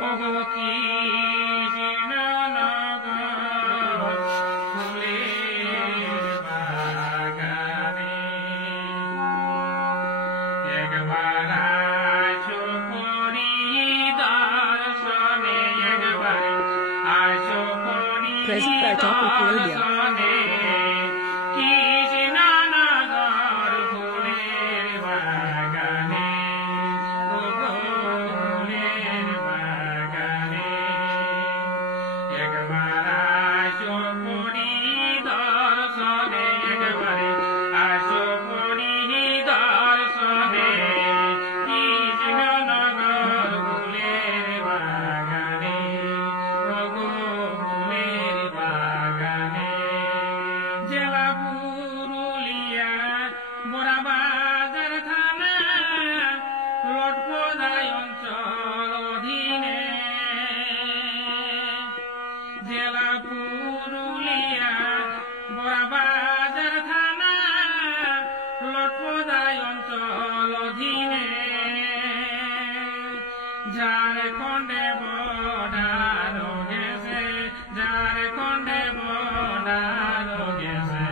ওগো কৃষ্ণনগর ফুলের বাগানে একবার আইসো পরিদর্শনে একবার আইসো পরিদর্শনে কৃষ্ণনগর ফুলের বাগানে ওগো ফুলের বাগানে একবার আইসো পরিদর্শনে একবার আইসো পরিদর্শনে কৃষ্ণনগর ফুলের বাগানে ওগো ফুলের বাগানে জেলা পুরুলিয়া বড়াবাজার থানা লটকদাই অঞ্চল অধীনে জেলা পুরুলিয়া বড়াবাজার থানা লটকদাই অঞ্চল অধীনে ঝাড়খণ্ডে বর্ডার গেছে ঝাড়খণ্ডে বর্ডার গেছে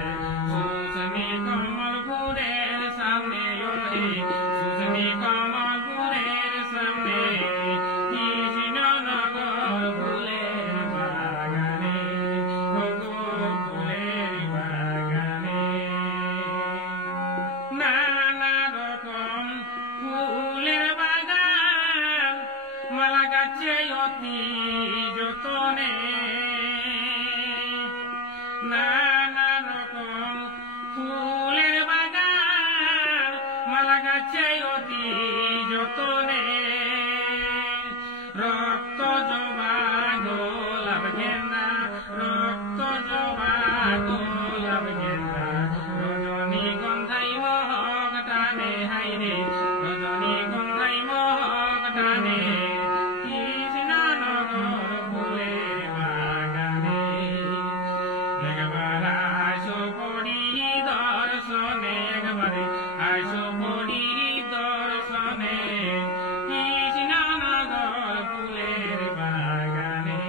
সুস্মি কমলপুরের সামনে ওই সুস্মি কমলপুরের সামনে কৃষ্ণনগর ফুলের বাগানে ওগো ফুলের বাগানে নানা রকম ফুলের বাগান মালা গাছে অতি যতনে নানা রকম ফুলের বাগান মালা গাছে অতি যতনে রক্ত জবা গোলাপ গেন্দা রক্ত জবা গোলাপ গেন্দা রজনী গন্ধাই মহক টানে হাইরে রজনী গন্ধাই মহক টানে কৃষ্ণনগর ফুলের বাগানে একবার আইসো পরিদর্শনে একবারে আইসো পরিদর্শনে কৃষ্ণনগর ফুলের বাগানে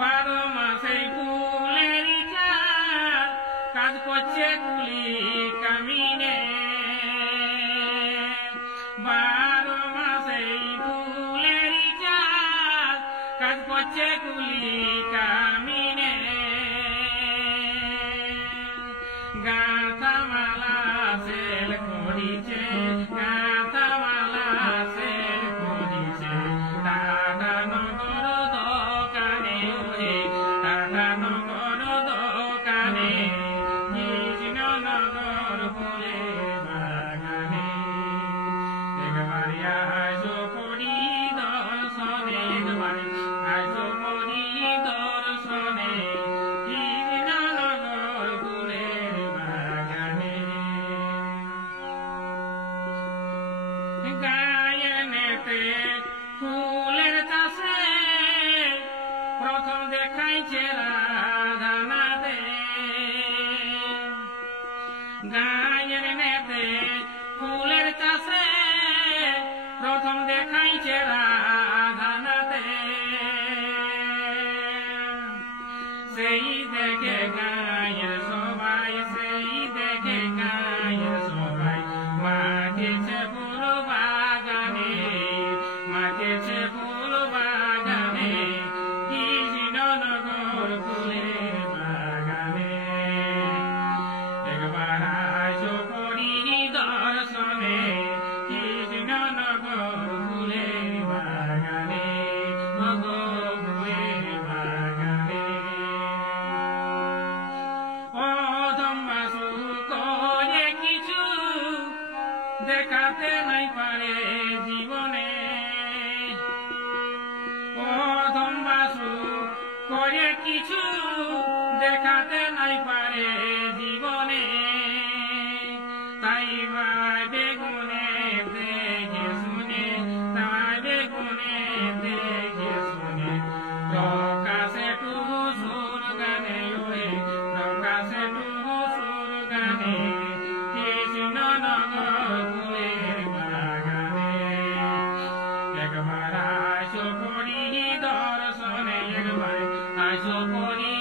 12 মাসে ফুলের চাষ কাজ করছে কুলি কামিনে 12 মাসে ফুলের চাষ কাজ করছে কুলি কামিনে গাঁথা মালা সেল করিছে গাঁথা মালা সেল করিছে টাটা নগর দোকানে ওরে টাটা নগর দোকানে কৃষ্ণনগর ফুলের বাগানে একবার আইসো পরিদর্শনে একবার আইসো পরিদর্শনে কৃষ্ণনগর ফুলের বাগানে গায়েনেতে ফুলের চাষে প্রথম দেখাইছে রাধানাথে গায়ের নেতে ফুলের চাষে প্রথম দেখাইছে রাধানাথে সেই দেখে গায়ের সবাই সেই দেখে গায়ের সবাই মাঠেছে ফুল বাগানে মাঠেছে ফুল বাগানে কৃষ্ণনগর ফুলের বাগানে একবার আইসো পরিদর্শনে কৃষ্ণনগর ফুলের বাগানে ওগো ফুলের বাগানে অধম্বাসু করে কিছু দেখাতে নাই পারে জীবনে অধম্বাসু করে কিছু দেখাতে নাই পারে জীবনে তাই ভাবে গুনে দেখে শুনে তাই বেগুনে দেখে শুনে প্রকাশে টুকু সুর গানে ওরে প্রকাশে টুকু সুর গানে কৃষ্ণনগর ফুলের বাগানে নিজ করি